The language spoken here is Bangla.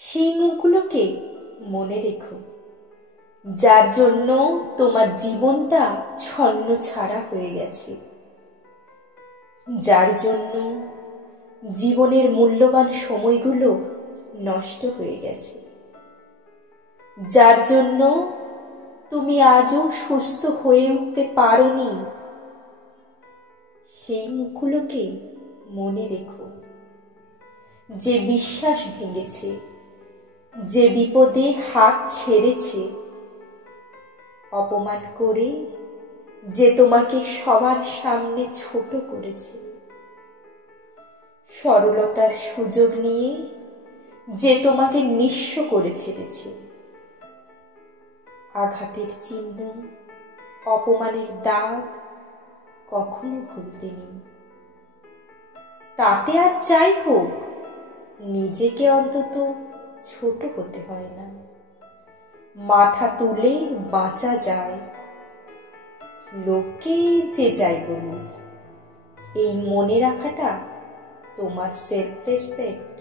সেই মুখগুলোকে মনে রেখো, যার জন্য তোমার জীবনটা ছন্নছাড়া হয়ে গেছে, যার জন্য জীবনের মূল্যবান সময়গুলো নষ্ট হয়ে গেছে, যার জন্য তুমি আজও সুস্থ হয়ে উঠতে পারোনি। সেই মুখগুলোকে মনে রেখো, যে বিশ্বাস ভেঙেছে, যে বিপদে হাত ছেড়েছে, অপমান করে যে তোমাকে সবার সামনে ছোট করেছে, সরলতার সুযোগ নিয়ে যে তোমাকে নিঃস্ব করে ছেড়েছে, আঘাতের চিহ্ন, অপমানের দাগ কখনো ভুলতে নেই। তাতে আর যাই হোক, নিজেকে অন্তত ছোট হতে হয় না। মাথা তুলে বাঁচা যায়, লোককে যে যাই বলুক। এই মনে রাখাটা তোমার সেলফ রেসপেক্ট।